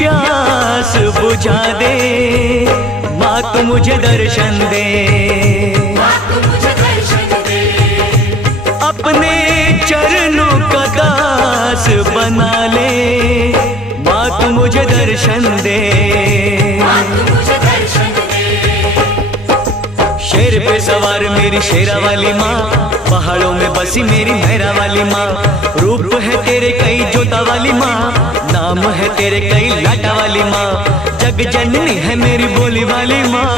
प्यास बुझा दे, माँ तू मुझे दर्शन दे, माँ तू मुझे दर्शन दे। अपने चरणों का दास बना ले, माँ तू मुझे दर्शन दे, माँ तू मुझे दर्शन दे। शेर पे सवार मेरी शेरा वाली माँ, पहाड़ों में बसी मेरी मेहरा वाली माँ, रूप है तेरे कई जोता वाली माँ, नाम है तेरे कई लाटा वाली माँ, जग जननी है मेरी बोली वाली माँ।